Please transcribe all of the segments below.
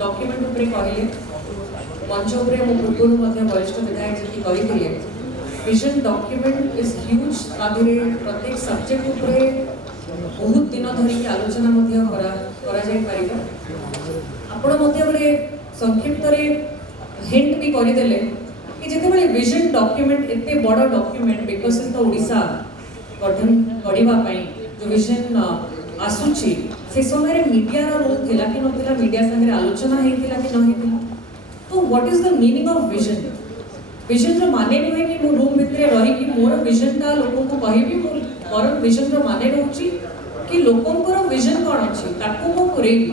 Document उपरे कहले मंच उपरे मो पूर्व वरिष्ठ विधायक जी कही विजन डॉक्यूमेंट इज ह्यूज ताधरे प्रत्येक सब्जेक्ट उपरे बहुत दिन धरिक आलोचना करा जाय परिबा आपण गोटे संक्षिप्त हिंट भी करदेले कि जिते विजन डॉक्यूमेंट एते बड़ डॉक्यूमेंट विकसित ओडिशा गठन करने जो विजन आसूची से समय मीडिया रोल थिला कि नथिला मीडिया संगे आलोचना हेतिला कि नहीं थिला तो what is the meaning of vision vision रो माने नुहे कि मो रूम भितरे रही कि मोर विजन ता लोक को कहबी मोर विजन रो माने रहउची कि लोकंकर विजन कोन अछि ताको मो करेबी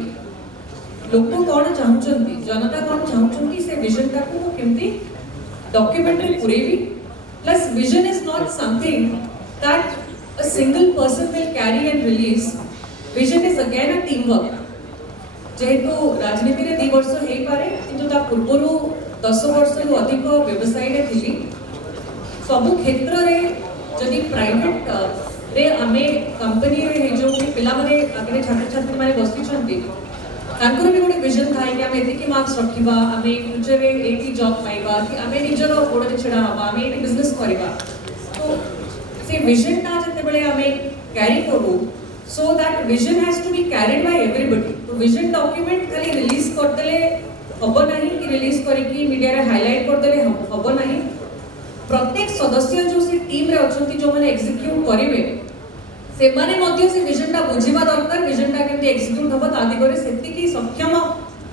लोक कोन चाहुचंती जनता कोन चाहुचंती से विजन ताको मो केमती डॉक्यूमेंटरी पुरेबी plus vision is not something that a single person will carry and release. Vision is again a teamwork. जेहेतु राजनीति रे 2 वर्ष हे पारे किंतु ता पूर्वरु 10 वर्ष रु अधिक व्यवसाय रे थिली सब क्षेत्र रे जदि प्राइवेट रे आमे कंपनी रे हे जो पिला माने आगे छात्र छात्री माने बसि छंती तांकर भी गोटे विजन थाए कि आमे एतिकी मार्क्स रखिबा आमे फ्यूचर रे एटी जॉब पाइबा कि आमे निजर गोडे छडा हबा आमे एटी बिजनेस करबा तो से विजन ता जते बेले हमें कैरी करू so that vision has to be carried by everybody तो विजन डॉक्यूमेंट खाली रिलीज कर देले हबो नहीं कि रिलीज करी कि मीडिया रे हाईलाइट कर देले हबो नहीं प्रत्येक सदस्य जो से टीम रे अछंती जो माने एग्जीक्यूट करिवे से माने मध्य से विजन ता बुझिबा दरकार विजन ता केमती एग्जीक्यूट हबो ता दिगरे सेति की सक्षम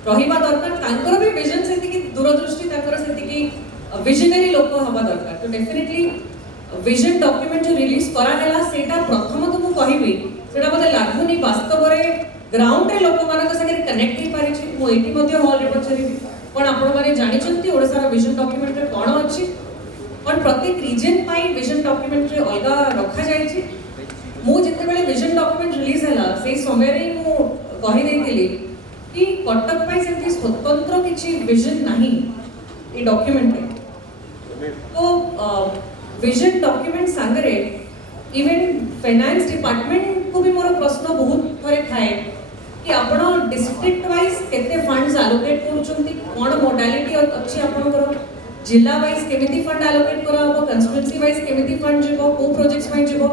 रहिबा दरकार तांकर भी विजन सेति की दूरदृष्टि तांकर सेति की विजनरी लोक हबा दरकार तो डेफिनेटली विजन डॉक्यूमेंट जो रिलीज करा हैला सेटा प्रथम तो मु कहिबी सेटा मते लागुनी वास्तव रे ग्राउंड रे लोक मानक संगे कनेक्ट ही पारि छी मु एटी मध्ये हॉल रे पछरी पण आपण माने जानि छंती ओडिसा रो विजन डॉक्यूमेंट रे कोन अछि पण प्रत्येक रीजन पाई विजन डॉक्यूमेंट रे अलगा रखा जाय छी मु जते बेले विजन डॉक्यूमेंट रिलीज हैला सेही समय रे मु कहि देतिली कि कटक पाई सेति स्वतंत्र किछि विजन नाही ए डॉक्यूमेंट रे तो विजन डॉक्यूमेंट सांगरे इवन फाइनेंस डिपार्टमेंट को भी मोर प्रश्न बहुत थरे थाए कि आपण डिस्ट्रिक्ट वाइज केते फंड्स एलोकेट करूचंती कोन मोडालिटी अछि आपनकर जिला वाइज केमिति फंड एलोकेट करा हो कंस्टिट्यूएंसी वाइज केमिति फंड जेबो को प्रोजेक्ट्स में जेबो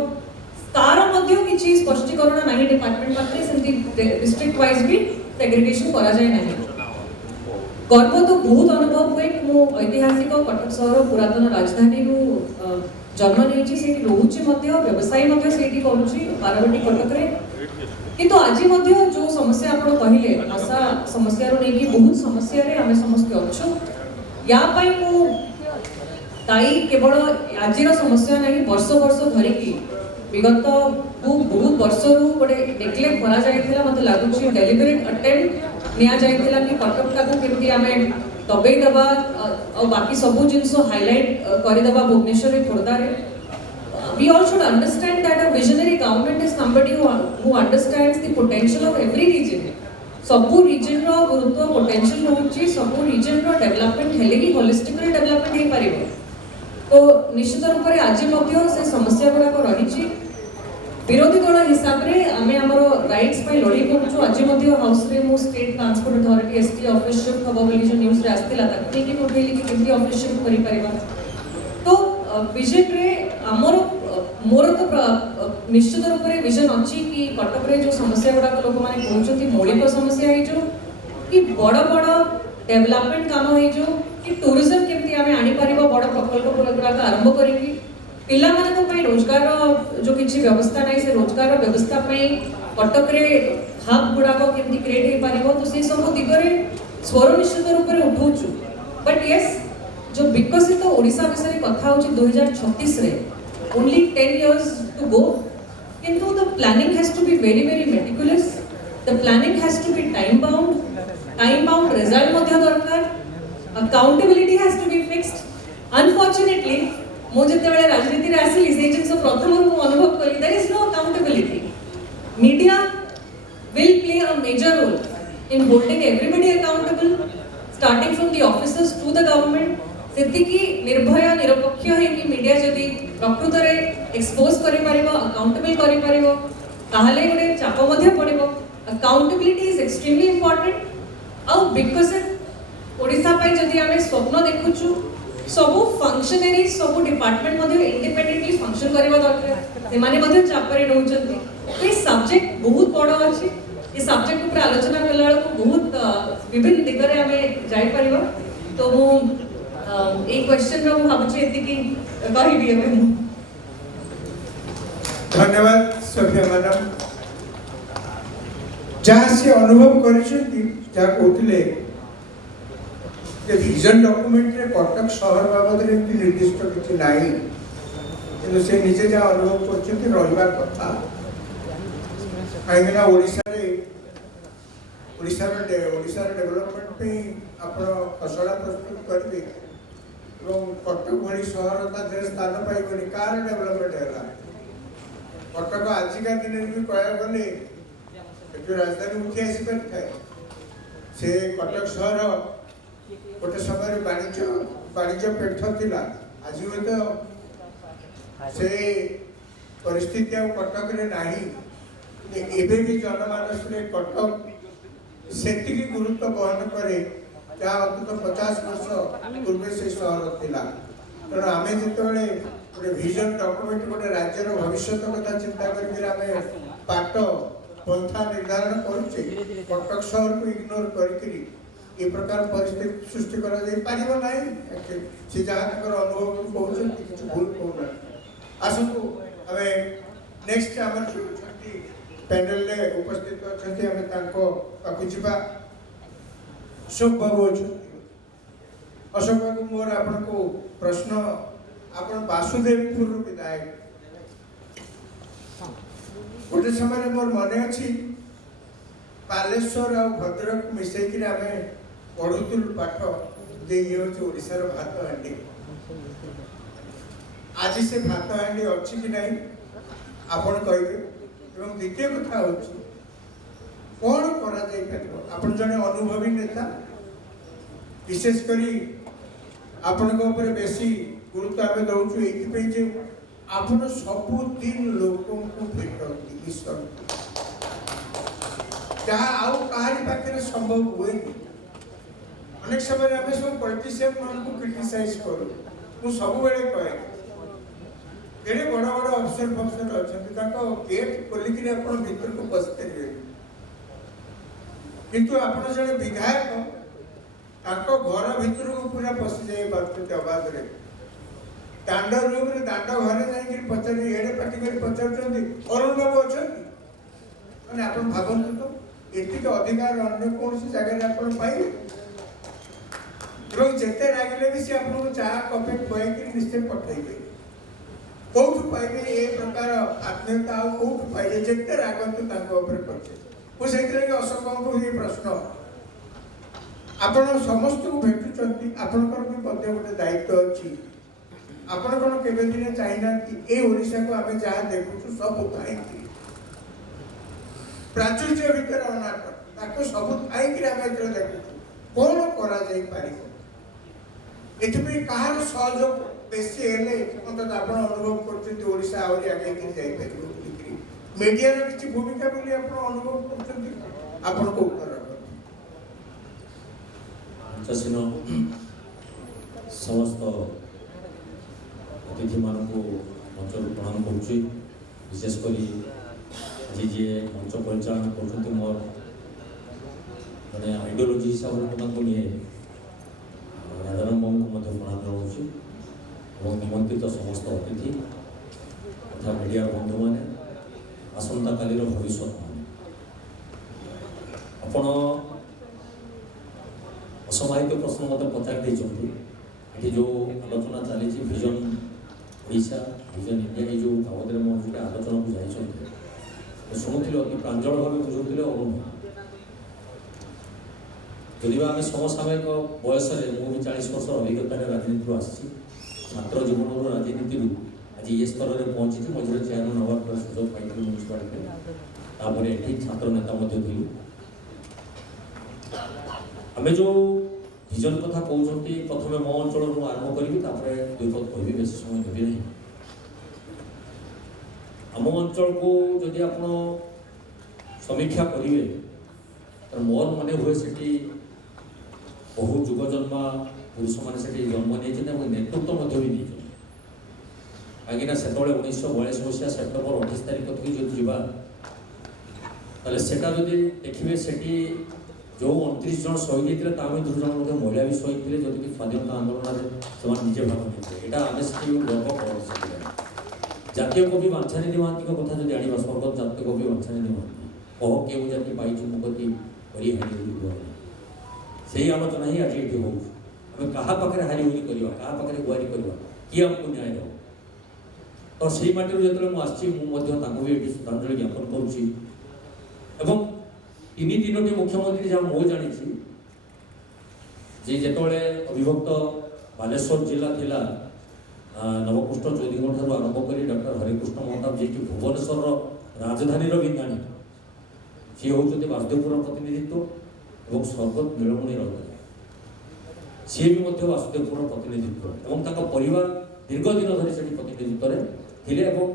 तार मध्य किछि स्पष्टीकरण नाही डिपार्टमेंट पाखरे सेंती डिस्ट्रिक्ट वाइज भी सेग्रीगेशन करा जाय नाही गर्व तो बहुत अनुभव हुए कि मो ऐतिहासिक कटक सहर पुरातन राजधानी रु जन्म नहीं से रोचे व्यवसाय से बारवाटी कटक रे किंतु आज जो समस्या आप कहले आशा समस्या नहीं बहुत समस्या रे आमे समस्त अच्छु या पाई मो ताई केवल आज समस्या नहीं वर्ष वर्ष धरिकी विगत बहुत वर्ष रु गोटे नेग्लेक्ट करा जायतिला मते लागुची डेलिबरेट अटेम्प्ट निया जायतिला कि कटक ताको केमती आमे दबे दबा और बाकी सब जिनस हाईलाइट कर दबा भुवनेश्वर रे खोर्धा रे we all should understand that a visionary government is somebody who understands the potential of every region सबु region रो गुरुत्व potential होची सबु region रो डेवलपमेंट हेले कि होलिस्टिकली डेवलपमेंट हे परिबो तो निश्चित रूप से आज से समस्या गुड़ाक रही विरोधी दल हिसाब से आम आमर राइट्स लड़ाई करूँ आज हाउस रे मु state transport authority ST office shift हम बोली जो न्यूज रे आसला ताकि उठेली कि केमती ऑफिस शिफ्ट करि परिबा तो विजन रे आमर मोर तो निश्चित रूप से विजन अच्छी कि कटक रे जो समस्या गुड़ाक लोक मैंने कहते मौलिक समस्या है जो कि बड़ बड़ डेवलपमेंट काम है जो कि टूरिज्म केमती आमे आनी परिबा बड़ प्रकल्प गुड़ाक आरंभ करिकी पिला मानक पई रोजगार जो किछि व्यवस्था नहीं से रोजगार व्यवस्था पई कटक रे हब गुड़ाक केमती क्रिएट हे परिबो तो से सब दिगरे स्वर निश्चित रूप से उठौछु बट यस जो विकसित ओडिशा विषय कथा होछि 2036 रे ओनली 10 इयर्स टू गो किंतु the planning has to be very very meticulous the planning has to be time bound result मध्ये दरकार accountability has to be fixed unfortunately मो जते बेले राजनीति रे आसीली से जिंस प्रथम मु अनुभव कली there is no accountability media will play a major role in holding everybody accountable starting from the officers to the government सेति की निर्भय निरपेक्ष है कि मीडिया जदी प्रकृत रे एक्सपोज करि परिबो अकाउंटेबल करि परिबो ताहले गोटे चाप मध्ये पड़िबो अकाउंटेबिलिटी इज एक्सट्रीमली इंपोर्टेंट आउ ଆଉ ବିକଶିତ ओडिशा पाई जदि आमे स्वप्न देखुछु सबु फंक्शनरी सबु डिपार्टमेंट मध्ये इंडिपेंडेंटली फंक्शन करबा दरकार से माने मध्ये चापरे रहउचंती ए सब्जेक्ट बहुत बड़ अछि ए सब्जेक्ट ऊपर आलोचना कला को बहुत विभिन्न दिगरे आमे जाई परिबा तो मु ए क्वेश्चन रो भाबुछि एति कि कहि दिए मु धन्यवाद सोफिया मैडम जहाँ से अनुभव करिसेंती जहाँ कहथिले विजन डॉक्यूमेंट रे कटक शहर बाबद रे निर्दिष्ट किछि नाही किंतु से निजे जहाँ अनुभव करछंती रहिबा कथा काहेकि ओडिशा डेवलपमेंट पे आपण खसड़ा प्रस्तुत करिवे एवं कटक भली शहर ता स्थान पाइबनी कार डेवलपमेंट हैला कटक आजिका दिन भी कह गले जो राजधानी उठी आसी पारे से कटक शहर गोटे समय वाणिज्य पीठ थिला आज हुए तो से परिस्थिति आ कटक रे नाही एबे भी जनमानस रे कटक सेतिकी गुरुत्व बहन करे जहाँ अंतत 50 वर्ष पूर्व से शहर थिला तेणु आमे जितेबाला गोटे विजन डॉक्यूमेंट गोटे राज्यर भविष्य कथा चिंता करके पाठ पंथा निर्धारण करुचे कटक शहर को इग्नोर करी ये प्रकार परिस्थिति सृष्टि करा जाय पारिबो नाही से जहाँ अनुभव कहउछन किछ भूल कहउना आसतु हमें नेक्स्ट हमर छुट्टी पैनल ले उपस्थित अछंती हमें तांको पाकुचिबा अशोक बाबू अछंती अशोक बाबू मोर आपन को प्रश्न आपन वासुदेवपुर विधायक गोटे समय मोर मन अच्छी बालेश्वर आ भद्रक मिसेकी आमे पढ़ुतुल पाठ जे ये ओडिशार भात हांडी आज से भात हांडी अच्छी कि नहीं आपण कहबे एवं द्वितीय कथा होची कौन करा जाय पारिबो आपण जने अनुभवी नेता विशेष करी आपण को ऊपर बेसी गुरुत्व आमे दउछु एथि पे जे आपण सब दिन लोकों को भेटती ईश्वर जहाँ आउ कहारी पाखे संभव हुए अनेक समय आम सब पॉलिटिशियन मान को क्रिटिसाइज करूँ मु सब बेले कहे केड़े बड़ बड़ अफसर फफसर अच्छा गेट खोलिक भर को पशि किंतु आप जड़े विधायक घर भर को पूरा पशि जाई पार्टी अबाध रे दांड रूम रे दांड घरे जाई पचारि एडे पार्टी कर पचार अरुण बाबू अच्छा मैंने आप भावतु तो एतिक अधिकार अन्य कौन सी जगह आप पाइबे जिते रागिले भी सी आपको चाह कफे खुआई निश्चय पठेबे कौटू पाइबे ए प्रकार आत्मीयता कौटू पाइबे जिते रागतु पचे मुझे अशोक को ये प्रश्न आपण समस्त को भेटुचंती आपनकर भी पदे गोटे दायित्व अछि आपण कोन केबे दिने चाहिना कि ए ओडिसा को आमे जहा देखुछु सब उठाई प्राचुर्य भीतर अनाट ताको सब थाई कि आमे एतरे देखुछु कोन करा जाई पारिबो एथि कहार सहयोग बेसी हेले मतलब आपण अनुभव करछथि ओडिसा आउरी आगे कि जाई पारिबो मीडिया रे किछि भूमिका बोली आपण अनुभव करछथि आपण को उत्तर चसिनो समस्त अतिथि मान को मंच प्रणाम करुच्ची विशेषकर जी जी मंच परिचालन कर मोर मैंने आइडियोलोजी हिसाब से निए राजाराम बाबू को प्रणाम जनाऊँ और निमंत्रित समस्त अतिथि तथा मीडिया बंधु मैंने आसंता काली भविष्य आपण असमाहित प्रश्न मत पचार ये जो आलोचना चली विजन ओडिशा विजन इंडिया ये जो बाबद में आलोचना को जाइए शुणुले अति प्रांजल भाव बुझुले अरुण जदि आम समसामयिक बयस मुझे 40 वर्ष अभिज्ञता राजनीति आसी छात्र जीवन राजनीति आज ये स्तर में पहुँची मझे चेयरमैन हवार सुजोग पाई म्यूनिसिपालिटी ये छात्र नेता थी आम जो विजन कथा कहते प्रथम मो अंचल आरंभ करी दुई पद कह बेस समय देवी ना आम अंचल को जदि आप समीक्षा करेंगे तो मोर मन हुए से ବହୁ ଯୁଗ ଜନ୍ମା ପୁରୁଷମାନେ ସେଠି ଜନ୍ମ ନେଇଛନ୍ତି ଏବଂ ନେତୃତ୍ୱ ମଧ୍ୟ ବି ନେଇଛନ୍ତି। କାହିଁକିନା ସେତେବେଳେ 1942 ମସିହା ସେପ୍ଟେମ୍ବର 28 ତାରିଖ থেকে ଯଦି ଯିବା ତାହେଲେ ସେଟା ଯଦି ଦେଖିବେ ସେଠି ଯେଉଁ 29 ଜଣ ଶହୀଦ ହେଇଥିଲେ ତା ଭିତରୁ ଜଣ ମଧ୍ୟ ମହିଳା ବି ଶହୀଦ ଥିଲେ, ଯେଉଁଟାକି ସ୍ୱାଧୀନତା ଆନ୍ଦୋଳନରେ ସେମାନେ ନିଜେ ଭାଗ ନେଇଥିଲେ। ଏଇଟା ଆମେ ସେଠି ଗର୍ବ କରୁ। ଜାତୀୟ କବି ବାଞ୍ଛାନିଧି ମହାନ୍ତିଙ୍କ କଥା ଯଦି ଆଣିବା, ସ୍ୱର୍ଗତ ଜାତୀୟ କବି ବାଞ୍ଛାନିଧି ମହାନ୍ତି, କହ କେଉଁ ଜାତି ପାଇଛୁ ମୁକତି କରି ହାରି ବୋଲି ସେଇ ଆଲୋଚନା ହିଁ ଆଜି ଏଠି ହେଉଛି। ଆମେ କାହା ପାଖରେ ହାରି ହୁରି କରିବା, କାହା ପାଖରେ ଗୁହାରି କରିବା, କିଏ ଆମକୁ ନ୍ୟାୟ ଦେବ? ତ ସେଇ ମାଟିରୁ ଯେତେବେଳେ ମୁଁ ଆସିଛି, ମୁଁ ମଧ୍ୟ ତାଙ୍କୁ ବି ଏଠି ଶ୍ରଦ୍ଧାଞ୍ଜଳି ଜ୍ଞାପନ କରୁଛି। ଏବଂ 3-3ଟି ମୁଖ୍ୟମନ୍ତ୍ରୀ ଯାହା ମୁଁ ଜାଣିଛି ଯେ ଯେତେବେଳେ ଅବିଭକ୍ତ ବାଲେଶ୍ୱର ଜିଲ୍ଲା ଥିଲା, ନବକୃଷ୍ଣ ଚୌଧୁରୀଙ୍କ ଠାରୁ ଆରମ୍ଭ କରି ଡକ୍ଟର ହରିକୃଷ୍ଣ ମହତାବ ଯିଏକି ଭୁବନେଶ୍ୱରର ରାଜଧାନୀର ବିଜ୍ଞାନୀ, ସିଏ ହେଉଛନ୍ତି ବାସୁଦେବପୁରର ପ୍ରତିନିଧିତ୍ୱ, ଏବଂ ସ୍ୱର୍ଗତ ନୀଳମଣି ରାଉତ ସିଏ ବି ମଧ୍ୟ ବାସୁଦେବପୁରର ପ୍ରତିନିଧିତ୍ୱ, ଏବଂ ତାଙ୍କ ପରିବାର ଦୀର୍ଘ ଦିନ ଧରି ସେଠି ପ୍ରତିନିଧିତ୍ୱରେ ଥିଲେ। ଏବଂ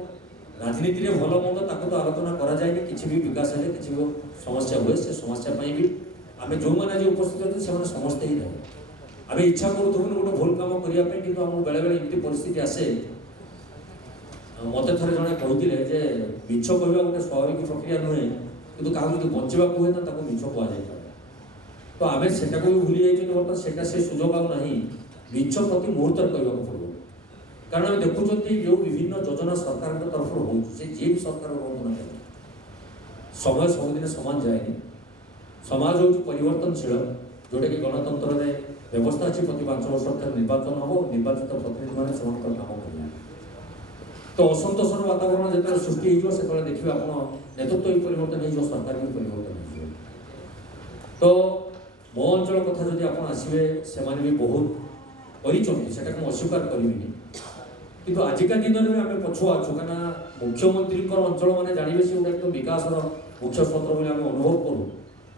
ରାଜନୀତିରେ ଭଲ ମନ୍ଦ ତାକୁ ତ ଆଲୋଚନା କରାଯାଏନି, କିଛି ବି ବିକାଶ ହେଲେ କିଛି ବି ସମସ୍ୟା ହୁଏ, ସେ ସମସ୍ୟା ପାଇଁ ବି ଆମେ ଯେଉଁମାନେ ଆଜି ଉପସ୍ଥିତ ଅଛନ୍ତି ସେମାନେ ସମସ୍ତେ ହିଁ ରହେ। ଆମେ ଇଚ୍ଛା କରୁଥିବୁନି ଗୋଟେ ଭୁଲ କାମ କରିବା ପାଇଁ, କିନ୍ତୁ ଆମକୁ ବେଳେବେଳେ ଏମିତି ପରିସ୍ଥିତି ଆସେ। ମୋତେ ଥରେ ଜଣେ କହିଥିଲେ ଯେ ମିଛ କହିବା ଗୋଟେ ସ୍ୱାଭାବିକ ପ୍ରକ୍ରିୟା ନୁହେଁ, କିନ୍ତୁ କାହାକୁ ଯଦି ବଞ୍ଚିବାକୁ ହୁଏ ତ ତାକୁ ମିଛ କୁହାଯାଇପାରେ। ତ ଆମେ ସେଟାକୁ ବି ଭୁଲି ଯାଇଛନ୍ତି। ବର୍ତ୍ତମାନ ସେଟା ସେ ସୁଯୋଗ ଆଉ ନାହିଁ, ମିଛ ପ୍ରତି ମୁହୂର୍ତ୍ତରେ କହିବାକୁ ପଡ଼ିବ। କାରଣ ଆମେ ଦେଖୁଛନ୍ତି ଯେଉଁ ବିଭିନ୍ନ ଯୋଜନା ସରକାରଙ୍କ ତରଫରୁ ହେଉଛି, ସେ ଯିଏ ବି ସରକାର ରୁହନ୍ତୁ ନା କାହିଁକି, ସମୟ ସବୁଦିନେ ସମାନ ଯାଏନି। ସମାଜ ହେଉଛି ପରିବର୍ତ୍ତନଶୀଳ, ଯେଉଁଟାକି ଗଣତନ୍ତ୍ରରେ ବ୍ୟବସ୍ଥା ଅଛି। ପ୍ରତି 5 ବର୍ଷ ଥରେ ନିର୍ବାଚନ ହେବ, ନିର୍ବାଚିତ ପ୍ରତିନିଧିମାନେ ସେମାନଙ୍କର କାମ କରିବେ। ତ ଅସନ୍ତୋଷର ବାତାବରଣ ଯେତେବେଳେ ସୃଷ୍ଟି ହେଇଯିବ, ସେତେବେଳେ ଦେଖିବେ ଆପଣ ନେତୃତ୍ୱ ବି ପରିବର୍ତ୍ତନ ହେଇଯିବ, ସରକାର ବି ପରିବର୍ତ୍ତନ ହେଇଯିବ। ତ ମୋ ଅଞ୍ଚଳ କଥା ଯଦି ଆପଣ ଆସିବେ, ସେମାନେ ବି ବହୁତ କରିଛନ୍ତି, ସେଟାକୁ ମୁଁ ଅସ୍ୱୀକାର କରିବିନି। କିନ୍ତୁ ଆଜିକା ଦିନରେ ବି ଆମେ ପଛୁଆ ଅଛୁ, କାହିଁକିନା ମୁଖ୍ୟମନ୍ତ୍ରୀଙ୍କର ଅଞ୍ଚଳ ମାନେ ଜାଣିବେ ସେ ଗୋଟେ ଏକ ବିକାଶର ମୁଖ୍ୟ ସ୍ରୋତ ବୋଲି ଆମେ ଅନୁଭବ କରୁ,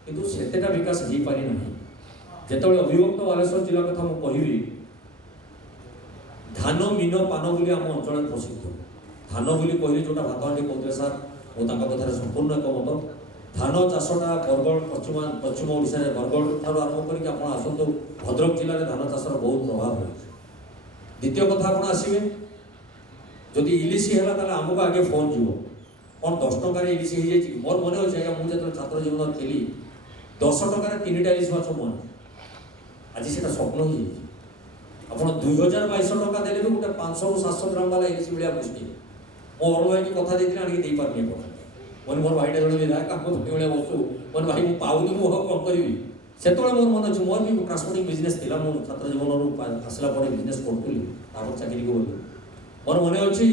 କିନ୍ତୁ ସେତେଟା ବିକାଶ ହେଇପାରି ନାହିଁ। ଯେତେବେଳେ ଅବିଭକ୍ତ ବାଲେଶ୍ୱର ଜିଲ୍ଲା କଥା ମୁଁ କହିବି, ଧାନ ମିନ ପାନ ବୋଲି ଆମ ଅଞ୍ଚଳରେ ପ୍ରସିଦ୍ଧ। ଧାନ ବୋଲି କହିଲେ ଯେଉଁଟା ଭାତ ହାଣ୍ଡି କହୁଥିଲେ ସାର୍, ମୁଁ ତାଙ୍କ କଥାରେ ସମ୍ପୂର୍ଣ୍ଣ ଏକମତ। ଧାନ ଚାଷଟା ବରଗଡ଼ ପଶ୍ଚିମ ଓଡ଼ିଶାରେ ବରଗଡ଼ ଠାରୁ ଆରମ୍ଭ କରିକି ଆପଣ ଆସନ୍ତୁ ଭଦ୍ରକ ଜିଲ୍ଲାରେ ଧାନ ଚାଷର ବହୁତ ପ୍ରଭାବ ରହିଛି। ଦ୍ୱିତୀୟ କଥା ଆପଣ ଆସିବେ, ଯଦି ଇଲିଶି ହେଲା ତାହେଲେ ଆମକୁ ଆଗେ ଫୋନ୍ ଯିବ, କ'ଣ 10 ଟଙ୍କାରେ ଇଲିଶି ହେଇଯାଇଛି କି? ମୋର ମନେ ଅଛି ଆଜ୍ଞା, ମୁଁ ଯେତେବେଳେ ଛାତ୍ର ଜୀବନରେ ଥିଲି 10 ଟଙ୍କାରେ 3ଟା ଇଲିଶି ମାଛ ମନେ, ଆଜି ସେଟା ସ୍ୱପ୍ନ ହେଇଯାଇଛି। ଆପଣ 2022 ଟଙ୍କା ଦେଲେ ବି ଗୋଟେ 500-700 ଗ୍ରାମ ବାଲା ଇଲିଶି ଭଳିଆ ବୁଝିବେ। ମୋ ଅରୁଣ ଭାଇକି କଥା ଦେଇଥିଲି, ଆଣିକି ଦେଇପାରୁନି ଆପଣ। ମାନେ ମୋର ଭାଇଟା ଜଣେ ବିଧାୟକ, ଆମ ଭଳିଆ ବସୁ, ମାନେ ଭାଇ ମୁଁ ପାଉନି, ମୁଁ ଆଉ କ'ଣ କରିବି? ସେତେବେଳେ ମୋର ମନେ ଅଛି, ମୋର ବି ଟ୍ରାନ୍ସପୋର୍ଟିଂ ବିଜନେସ୍ ଥିଲା। ମୁଁ ଛାତ୍ର ଜୀବନରୁ ଆସିଲା ପରେ ବିଜନେସ୍ କରୁଥିଲି, ତାପରେ ଚାକିରିକୁ ଗଲି। ମୋର ମନେ ଅଛି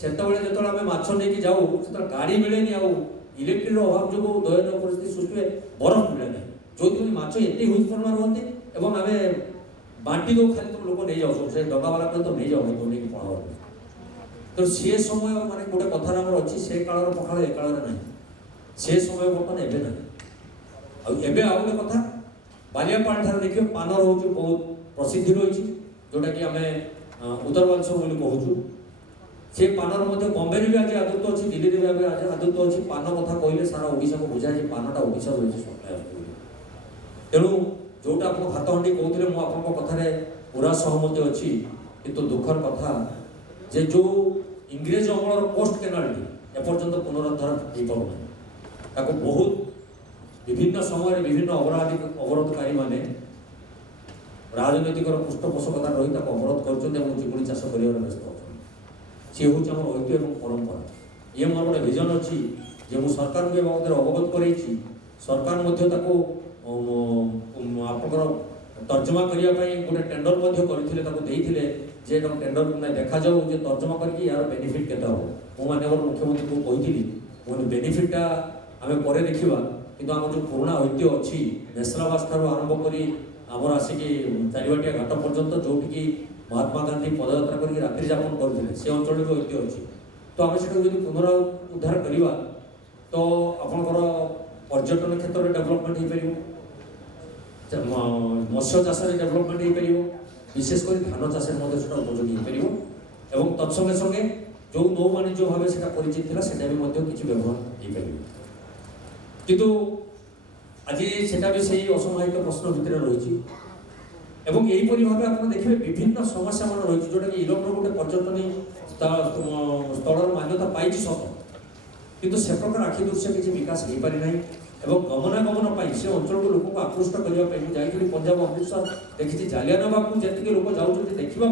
ସେତେବେଳେ ଯେତେବେଳେ ଆମେ ମାଛ ନେଇକି ଯାଉ, ସେତେବେଳେ ଗାଡ଼ି ମିଳେନି, ଆଉ ଇଲେକ୍ଟ୍ରିର ଅଭାବ ଯୋଗୁଁ ଦୟନୀୟ ପରିସ୍ଥିତି ସୃଷ୍ଟି ହୁଏ, ବରଫ ମିଳେ ନାହିଁ। ଯେଉଁଥିପାଇଁ ମାଛ ଏତେ ହ୍ୟୁଜ୍ ପରିମାଣ ରୁହନ୍ତି ଏବଂ ଆମେ ବାଣ୍ଟି ଦେଉ, ଖାଲି ତ ଲୋକ ନେଇଯାଉଛୁ, ସେ ଡଙ୍ଗାବାଲା ତ ନେଇଯାଉ ନେଇକି ପଳାଉ। ତ ସେ ସମୟ ମାନେ ଗୋଟେ କଥାରେ ଆମର ଅଛି, ସେ କାଳର ପଖାଳ ଏ କାଳରେ ନାହିଁ। ସେ ସମୟ ବର୍ତ୍ତମାନ ଏବେ ନାହିଁ। ଆଉ ଏବେ ଆଉ ଗୋଟେ କଥା, ବାଲିଆପାଳ ଠାରେ ଦେଖିବେ ପାନ ରହୁଛି, ବହୁତ ପ୍ରସିଦ୍ଧି ରହିଛି, ଯେଉଁଟାକି ଆମେ ଉତ୍ତରବାଂଶ ବୋଲି କହୁଛୁ। ସେ ପାନର ମଧ୍ୟ ବମ୍ବେରେ ବି ଆଜି ଆଦୃତ ଅଛି, ଦିଲ୍ଲୀରେ ବି ଆଜି ଆଦୃତ ଅଛି। ପାନ କଥା କହିଲେ ସାରା ଓଡ଼ିଶାକୁ ବୁଝାଏ ଯେ ପାନଟା ଓଡ଼ିଶାରୁ ରହିଛି ସପ୍ଲାଏ ଆସୁଛି। ତେଣୁ ଯେଉଁଟା ଆପଣ ଭାତ ହାଣ୍ଡି କହୁଥିଲେ, ମୁଁ ଆପଣଙ୍କ କଥାରେ ପୁରା ସହମତି ଅଛି। କିନ୍ତୁ ଦୁଃଖର କଥା ଯେ ଯେଉଁ ଇଂରେଜ ଅମଳର ପୋଷ୍ଟ କେନାଲଟି ଏପର୍ଯ୍ୟନ୍ତ ପୁନରୁଦ୍ଧାର ହୋଇପାରୁନାହିଁ। ତାକୁ ବହୁତ ବିଭିନ୍ନ ସମୟରେ ବିଭିନ୍ନ ଅବରୋଧକାରୀମାନେ ରାଜନୈତିକର ପୃଷ୍ଠପୋଷକତା ରହି ତାକୁ ଅବରୋଧ କରୁଛନ୍ତି ଏବଂ ଚିଙ୍ଗୁଡ଼ି ଚାଷ କରିବାରେ ବ୍ୟସ୍ତ ଅଛନ୍ତି। ସିଏ ହେଉଛି ଆମର ଐତିହ୍ୟ ଏବଂ ପରମ୍ପରା। ଇଏ ମୋର ଗୋଟେ ଭିଜନ ଅଛି ଯେ ମୁଁ ସରକାରଙ୍କୁ ଏ ବାବଦରେ ଅବଗତ କରାଇଛି। ସରକାର ମଧ୍ୟ ତାକୁ ଆପଣଙ୍କର ତର୍ଜମା କରିବା ପାଇଁ ଗୋଟେ ଟେଣ୍ଡର ମଧ୍ୟ କରିଥିଲେ, ତାକୁ ଦେଇଥିଲେ ଯେ ଏଇଟା ଟେଣ୍ଡର ଦେଖାଯାଉ ଯେ ତର୍ଜମା କରିକି ଏହାର ବେନିଫିଟ୍ କେତେ ହେବ। ମୁଁ ମାନ୍ୟବର ମୁଖ୍ୟମନ୍ତ୍ରୀଙ୍କୁ କହିଥିଲି, ମୁଁ ବେନିଫିଟ୍ଟା ଆମେ ପରେ ଦେଖିବା, କିନ୍ତୁ ଆମର ଯେଉଁ ପୁରୁଣା ଐତିହ୍ୟ ଅଛି, ନେସରାବାସ ଠାରୁ ଆରମ୍ଭ କରି ଆମର ଆସିକି ଚାରିବାଟିଆ ଘାଟ ପର୍ଯ୍ୟନ୍ତ, ଯେଉଁଠିକି ମହାତ୍ମା ଗାନ୍ଧୀ ପଦଯାତ୍ରା କରିକି ରାତ୍ରି ଯାପନ କରୁଥିଲେ, ସେ ଅଞ୍ଚଳରେ ବି ଐତିହ୍ୟ ଅଛି। ତ ଆମେ ସେଟାକୁ ଯଦି ପୁନରୁଦ୍ଧାର କରିବା ତ ଆପଣଙ୍କର ପର୍ଯ୍ୟଟନ କ୍ଷେତ୍ରରେ ଡେଭଲପମେଣ୍ଟ ହେଇପାରିବ, ମତ୍ସ୍ୟ ଚାଷରେ ଡେଭଲପମେଣ୍ଟ ହେଇପାରିବ, ବିଶେଷ କରି ଧାନ ଚାଷରେ ମଧ୍ୟ ସେଟା ଉପଯୋଗୀ ହେଇପାରିବ। ଏବଂ ତତ୍ସଙ୍ଗେ ସଙ୍ଗେ ଯେଉଁ ନୌ ବାଣିଜ୍ୟ ଭାବେ ସେଟା ପରିଚିତ ଥିଲା, ସେଟା ବି ମଧ୍ୟ କିଛି ବ୍ୟବହାର ହେଇପାରିବ। କିନ୍ତୁ ଆଜି ସେଟା ବି ସେଇ ଅସମାହିତ ପ୍ରଶ୍ନ ଭିତରେ ରହିଛି। এবং এইপরি ভাবে আপনারা দেখবে বিভিন্ন সমস্যা মানে রয়েছে যেটাকি ইরমর গোটে পর্যটনী স্থলর মান্যতা পাইছি সত কিন্তু সে প্রকার আখি দৃশ্য কিছু বিকাশ হয়েপারি না এবং গমনাগমন পাই সে অঞ্চলকে লোক আকৃষ্ট করা যাই পঞ্জাব অমৃতসর দেখি জালিয়ানাবাগକୁ যেତିକି লোক যাচ্ছেন দেখা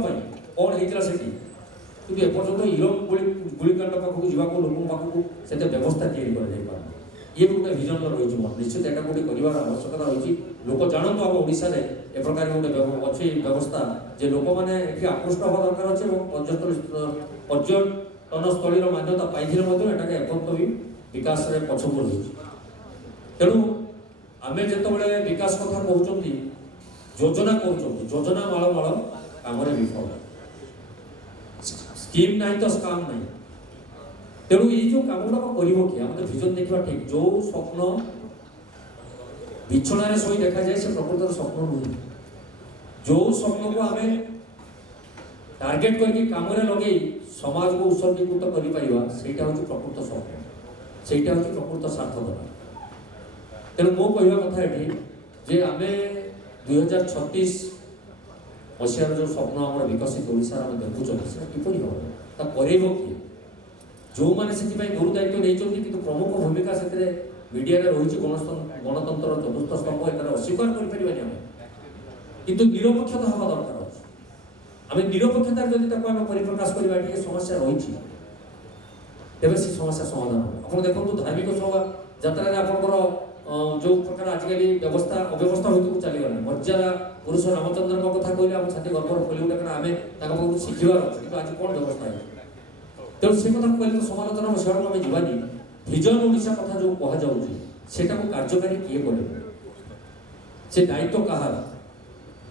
কଣ হয়েছিল সেটি কিন্তু এপর্যন্ত ইরম গুলিকাণ্ড পাখক যা লোক পাখক সেটা ব্যবস্থা তৈরি করা যাই পারে ইয়ে গোটে ভিজন রয়েছে নিশ্চিত এটা গোটে করার আবশ্যকতা রয়েছে লোক জাণতু আম ওড়িশার এ প্রকার গোটে অছি ব্যবস্থা যে লোক মানে এটি আকৃষ্ট হওয়া দরকার আছে এবং পর্যটনস্থলীর মান্যতা পাইলে এটাকে এপর্যন্ত বি বিকাশে পছকু রয়েছে তেণু আমি যেতবে বিকাশ কথা কହୁଛନ୍ତି যোজনা করছেন যোজনা মাଳ মাଳ কামরে বিফল স্কিম নাই তো স্কাম নাই তেণু এই যে কামগুড়াক করব কি আমাদের ভিজন দেখা ঠিক যে স্বপ্ন বিছଣାରେ শোই দেখা যায় সে প্রকৃতর স্বপ্ন নুহে যে স্বপ্নকে আমি টার্গেট করি কামরে লগাই সমাজকে উৎসর্গীকৃত করে পারিবা সেইটা হচ্ছে প্রকৃত স্বপ্ন সেইটা হচ্ছে প্রকৃত সার্থকতা তেণু মো কহিবা কথা এটি যে আমি 2036 মସିହାର ଯେଉଁ ସ୍ୱପ୍ନ ଆମର ବିକଶିତ ଓଡ଼ିଶାରେ ଆମେ ଦେଖୁଛନ୍ତି ସେଟା କିପରି ହେବ ତା କରେଇବ କିଏ ଯେଉଁମାନେ ସେଥିପାଇଁ ଗୁରୁ ଦାୟିତ୍ୱ ନେଇଛନ୍ତି କିନ୍ତୁ ପ୍ରମୁଖ ଭୂମିକା ସେଥିରେ ମିଡ଼ିଆରେ ରହିଛି ଗଣତନ୍ତ୍ରର ଚତୁର୍ଥ ସ୍ତମ୍ଭ ଏଠାରେ ଅସ୍ୱୀକାର କରିପାରିବାନି ଆମେ କିନ୍ତୁ ନିରପେକ୍ଷତା ହେବା ଦରକାର ଅଛି ଆମେ ନିରପେକ୍ଷତାରେ ଯଦି ତାକୁ ଆମେ ପରିପ୍ରକାଶ କରିବା ଟିକେ ସମସ୍ୟା ରହିଛି ତେବେ ସେ ସମସ୍ୟା ସମାଧାନ ହେବ ଆପଣ ଦେଖନ୍ତୁ ଧାର୍ମିକ ସଭା ଯାତ୍ରାରେ ଆପଣଙ୍କର ଯେଉଁ ପ୍ରକାର ଆଜିକାଲି ବ୍ୟବସ୍ଥା ଅବ୍ୟବସ୍ଥା ଭିତରକୁ ଚାଲିଗଲାଣି ମର୍ଯ୍ୟାଦା ପୁରୁଷ ରାମଚନ୍ଦ୍ରଙ୍କ କଥା କହିଲେ ଆମ ଛାତି ଗର୍ବର ଖୋଲି ଉଠେ କାରଣ ଆମେ ତାଙ୍କ ପାଖରୁ ଶିଖିବାର ଅଛି କିନ୍ତୁ ଆଜି କ'ଣ ବ୍ୟବସ୍ଥା ହେଇଛି ତେଣୁ ସେ କଥା କହିଲେ ତ ସମାଲୋଚନା ବିଷୟକୁ ଆମେ ଯିବାନି ଭିଜନ ଓଡ଼ିଶା କଥା ଯେଉଁ କୁହାଯାଉଛି ସେଟାକୁ କାର୍ଯ୍ୟକାରୀ କିଏ କରିବ ସେ ଦାୟିତ୍ୱ କାହାର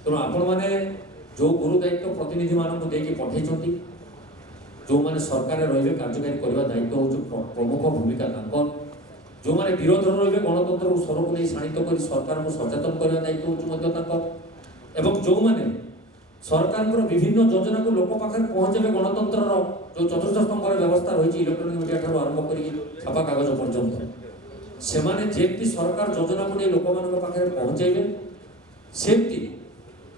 ତେଣୁ ଆପଣମାନେ ଯେଉଁ ଗୁରୁ ଦାୟିତ୍ୱ ପ୍ରତିନିଧିମାନଙ୍କୁ ଦେଇକି ପଠାଇଛନ୍ତି ଯେଉଁମାନେ ସରକାରରେ ରହିବେ କାର୍ଯ୍ୟକାରୀ କରିବା ଦାୟିତ୍ୱ ହେଉଛି ପ୍ରମୁଖ ଭୂମିକା ତାଙ୍କର ଯେଉଁମାନେ ବିରୋଧରେ ରହିବେ ଗଣତନ୍ତ୍ରକୁ ସ୍ୱରକୁ ନେଇ ଶାଣିତ କରି ସରକାରଙ୍କୁ ସଚେତନ କରିବା ଦାୟିତ୍ୱ ହେଉଛି ମଧ୍ୟ ତାଙ୍କର ଏବଂ ଯେଉଁମାନେ ସରକାରଙ୍କର ବିଭିନ୍ନ ଯୋଜନାକୁ ଲୋକ ପାଖରେ ପହଞ୍ଚାଇବେ ଗଣତନ୍ତ୍ରର ଯେଉଁ ଚତୁର୍ଥ ସ୍ତମ୍ଭର ବ୍ୟବସ୍ଥା ରହିଛି ଇଲେକ୍ଟ୍ରୋନିକ୍ ମିଡ଼ିଆ ଠାରୁ ଆରମ୍ଭ କରି ଛାପା କାଗଜ ପର୍ଯ୍ୟନ୍ତ ସେମାନେ ଯେମିତି ସରକାର ଯୋଜନାକୁ ନେଇ ଲୋକମାନଙ୍କ ପାଖରେ ପହଞ୍ଚାଇବେ ସେମିତି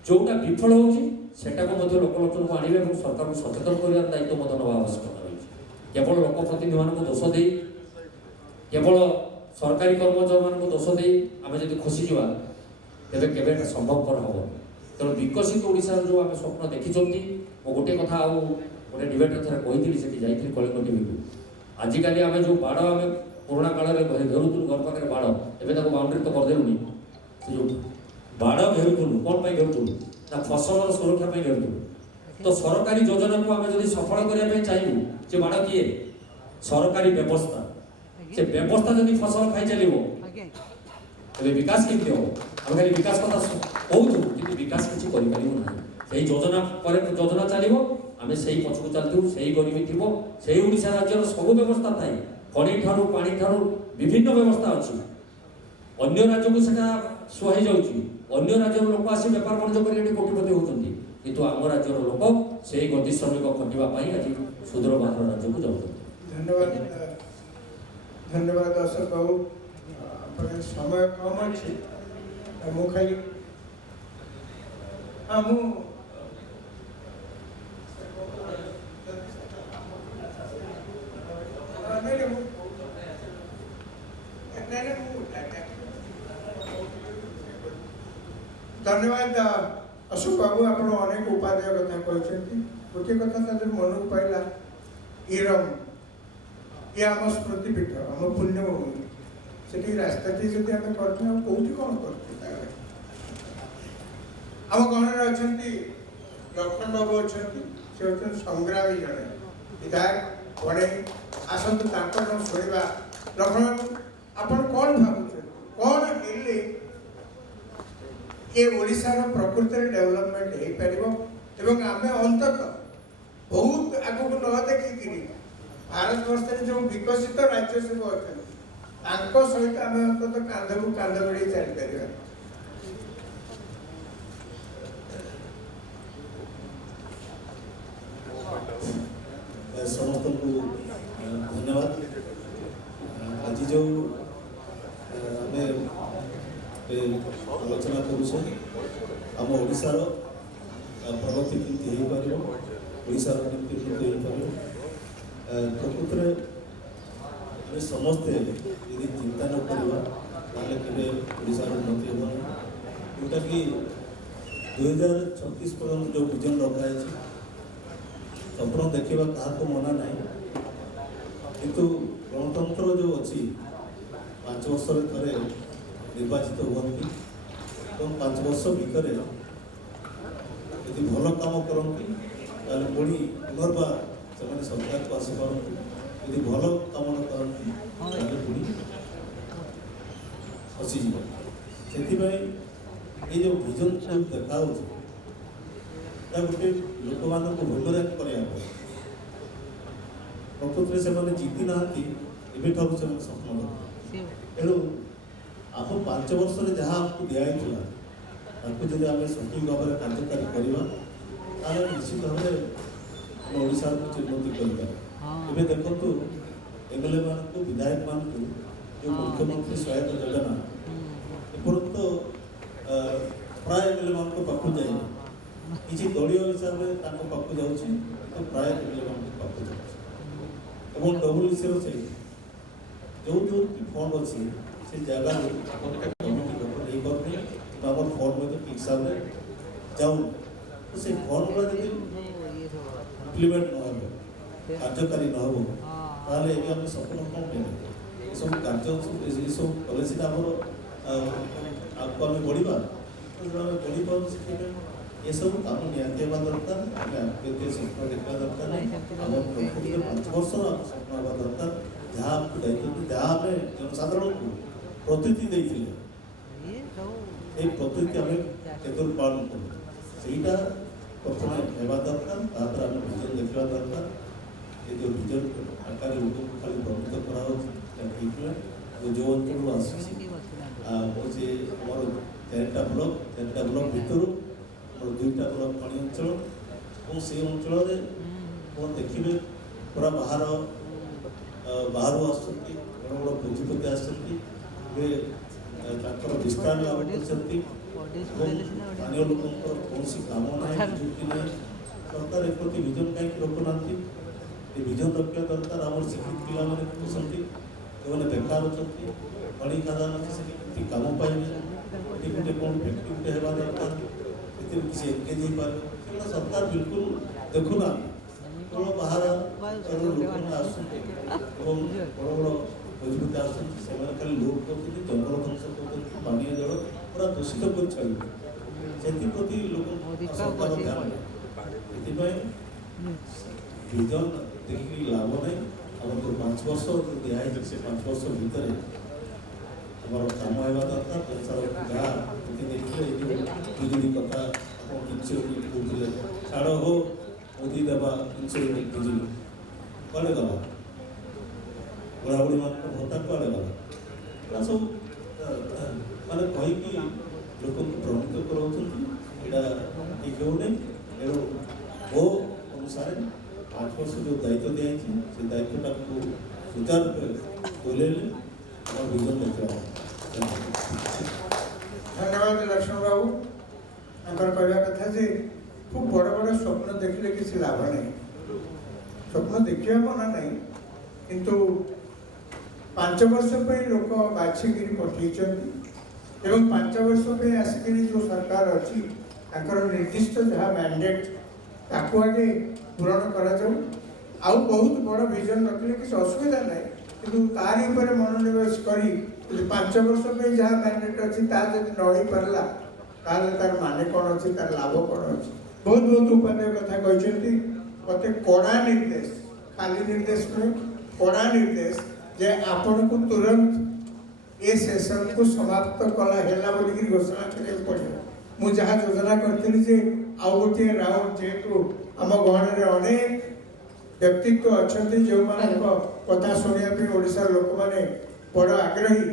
ଯେଉଁଟା ବିଫଳ ହେଉଛି ସେଟାକୁ ମଧ୍ୟ ଲୋକଲୋଚନକୁ ଆଣିବେ ଏବଂ ସରକାରଙ୍କୁ ସଚେତନ କରିବାର ଦାୟିତ୍ୱ ମଧ୍ୟ ନେବା ଆବଶ୍ୟକତା ରହିଛି କେବଳ ଲୋକପ୍ରତିନିଧିମାନଙ୍କୁ ଦୋଷ ଦେଇ କେବଳ ସରକାରୀ କର୍ମଚାରୀମାନଙ୍କୁ ଦୋଷ ଦେଇ ଆମେ ଯଦି ଖସିଯିବା ତେବେ କେବେ ଏଟା ସମ୍ଭବପର ହେବ ତେଣୁ ବିକଶିତ ଓଡ଼ିଶାର ଯେଉଁ ଆମେ ସ୍ୱପ୍ନ ଦେଖିଛନ୍ତି ମୁଁ ଗୋଟିଏ କଥା ଆଉ ଗୋଟେ ଡିବେଟ୍ରେ ଥରେ କହିଥିଲି ସେଠି ଯାଇଥିଲି କଳିଙ୍ଗ ଟିଭିକୁ ଆଜିକାଲି ଆମେ ଯେଉଁ ବାଡ଼ ଆମେ ପୁରୁଣା କାଳରେ ଘେରୁଥିଲୁ ଘର ପାଖରେ ବାଡ଼ ଏବେ ତାକୁ ବାଉଣ୍ଡରୀ ତ କରିଦେଲୁନି ସେ ଯେଉଁ ବାଡ଼ ଘେରୁଥିଲୁ କ'ଣ ପାଇଁ ଘେରୁଥିଲୁ ନା ଫସଲର ସୁରକ୍ଷା ପାଇଁ ଘେରୁଥିଲୁ ତ ସରକାରୀ ଯୋଜନାକୁ ଆମେ ଯଦି ସଫଳ କରିବା ପାଇଁ ଚାହିଁବୁ ସେ ବାଡ଼ କିଏ ସରକାରୀ ବ୍ୟବସ୍ଥା ସେ ବ୍ୟବସ୍ଥା ଯଦି ଫସଲ ଖାଇ ଚାଲିବ ତେବେ ବିକାଶ କେମିତି ହେବ ଆମେ ଖାଲି ବିକାଶ କଥା କହୁଛୁ କିନ୍ତୁ ବିକାଶ କିଛି କରିପାରିବୁ ନାହିଁ ସେଇ ଯୋଜନା ପରେ ଯୋଜନା ଚାଲିବ ଆମେ ସେଇ ପଛକୁ ଚାଲିଥିବୁ ସେଇ ଗରିବୀ ଥିବ ସେଇ ଓଡ଼ିଶା ରାଜ୍ୟର ସବୁ ବ୍ୟବସ୍ଥା ଥାଏ ଖଣି ଠାରୁ ପାଣି ଠାରୁ ବିଭିନ୍ନ ବ୍ୟବସ୍ଥା ଅଛି ଅନ୍ୟ ରାଜ୍ୟକୁ ସେଟା ସୁହାଇ ଯାଉଛି ଅନ୍ୟ ରାଜ୍ୟର ଲୋକ ଆସି ବେପାର ବାଣିଜ୍ୟ କରି ଏଠି କୋଟିପତି ହେଉଛନ୍ତି କିନ୍ତୁ ଆମ ରାଜ୍ୟର ଲୋକ ସେଇ ଗତି ଶ୍ରମିକ ଖଟିବା ପାଇଁ ଆଜି ସୁଦୂର ବାହାର ରାଜ୍ୟକୁ ଯାଉଛନ୍ତି धन्यवाद अशोक बाबू आपने समय कम अच्छे मु खाली हाँ मु धन्यवाद अशोक बाबू आप अनेक उपादेय कथा कहते गोटे कथा मन को पाइला इरम ये आम स्मृतिपीठ आम पुण्यभूमि से रास्ताटी जब आम करते कौटी कौन करते आम गणर अच्छा लक्ष्मण बाबू अच्छा से संग्रामी जड़े विधायक बड़े आसतु शुणा लक्ष्मण बाबू आप कौन भावुं कौन हेल्ले ये ओडिशार प्रकृत डेवलपमेंट हो पार आम अंतत बहुत आगक न देखिक भारत वर्ष जो विकसित राज्य सब अच्छा सहित आम अंतत कांध को कांध मिले चली समस्त को धन्यवाद आज जो आलोचना करुचे आम ओडिशार प्रगति केमती हो पार ओडिशार केमती उन्नति हो पार प्रकृत में समस्ते यदि चिंता न करवा केवे ओडिशार उन्नति हो जोटा कि 2036 पर्यंत जो विजन रखाई स्वप्न देखा क्या मना ना किंतु गणतंत्र जो अच्छी 5 वर्ष थे निर्वाचित हुआ 5 वर्ष भितर यदि भल काम करती पुणी पुनर्बार से सरकार को आसपारती यदि भल काम न करती पुणी फसीज से ये जो विजन जो देखा गोटे लोक मान भूमिराज कराया प्रकृत में से जीति ना स्वप्न तेणु आप 5 वर्ष जहाँ आपको दिखाई जब आम सठिक भाव में कार्यकारी करवा निश्चित भाव में ओडिशा को उन्नति कर देखु एमएलए मान विधायक मान जो मुख्यमंत्री सहायता योजना एपर्यंत प्राय एमएलए मान पाक जाए किसी दलीय हिसाब से पाक जाऊँगी तो प्राय एमएलए मान पाक जाऊँगी डब्ल्यूसी से जो जो फंड अच्छी से जगह कमिटी करते आम फंड में ठीक हिसाब से जाऊँ तो से फंड गुड़ा जब इम्प्लीमेंट न कार्यकारी न हो ताले आम सफल कौन पाइबा सब कार्य सब कले आपको आम बढ़ा तो आम बढ़ी पार्टी ये सब काम निहत्या दरकार स्वप्न देखा दरकार आम प्रकृति 5 वर्ष स्वप्न हवा दरकार जहाँ आपको दायित्व जहाँ आम जनसाधारण को प्रतिनिधि देते प्रतिनिधि आम केतुल पालन करा प्रथम होगा दरकार आम विजन देखा दरकार ये जो विजन आकार लोक खाली भ्रमित करा जो अंचल आसी आमर 4टा ब्लक भितर 2टा ब्लक पानी अंचल और से अंचल देखिए पूरा बाहर आस बड़ बड़ भोजीपति आसती विस्तार लाभ कर स्थानीय लोक कौन काम ना निजुक्ति ना सरकार एक प्रति विजन कहीं रखुना विजन रखा दरकार आम शिक्षित पिला बसती जो बेकार अच्छा पानी खदान अच्छे कम पाइबे गोटे कौन फैक्ट्री गोटे होगा दरकार किसी एंगेज हो पारे सरकार बिल्कुल देखुना केवल बाहर लोक आसुँच बड़ बड़ भोजपति आसुँच खाली लुट करते जंगल ध्वंस करते पानी जल पूरा दूषित कर छाड़ी से लोक सरकार ध्यान विजन देखिए लाभ नहीं आम जो 5 वर्ष दिखाई से 5 वर्ष भितर आम काम होगा दरकार जनसाधारण जहाँ देखिए बिजुली कथा कहते छाड़ हो मोदी देवा बिजुली कड़े गला बुढ़ाबुढ़ी मान भत्ता कड़े गला सब माने कहीकि लोक भ्रमित कराया ठीक होने तेणु वो अनुसार 5 वर्ष जो दायित्व दिखाई से दायित्वटा को सुचारू रूपे तुले विजन देखा धन्यवाद लक्ष्मण बाबू कहवा कथा जे खूब बड़ बड़ स्वप्न देखले किसी लाभ नहीं स्वप्न देखा मना नहीं किंतु 5 वर्ष पे लोक बाछिकी पठे 5 वर्ष पे आसिक जो सरकार अच्छी निर्दिष्ट जहाँ मैंडेट ताकू आगे पूरण करा आउ बहुत बड़ विजन रखले किसी असुविधा ना कि तारी मनोनिवेश करी 5 वर्ष पे जहाँ मैंडेट अच्छी जब न पारा तार माने कौन अच्छी तार लाभ कौन अच्छी बहुत बहुत उपाध्याय कथा कहते मत कड़ा निर्देश खाली निर्देश नुहे कड़ा निर्देश जे आपण को तुरंत ए सेशन को समाप्त कला है बोलिक घोषणा करा पड़े मुझे योजना करी जे आउ गोटे राउंड जेहेतु आम गहन में अनेक व्यक्तित्व अच्छा जो कथा शुणा ओडिशा लोक मैंने बड़ आग्रही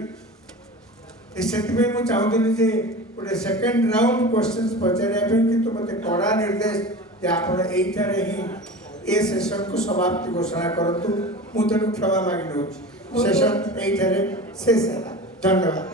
से चाहूली जे गोटे सेकेंड राउंड क्वेश्चन पचारे कि मत कड़ा निर्देश जे आप ही ए सेशन को समाप्ति घोषणा करूँ मुझे क्षमा मांगी नौ सेशन ये शेष है। धन्यवाद।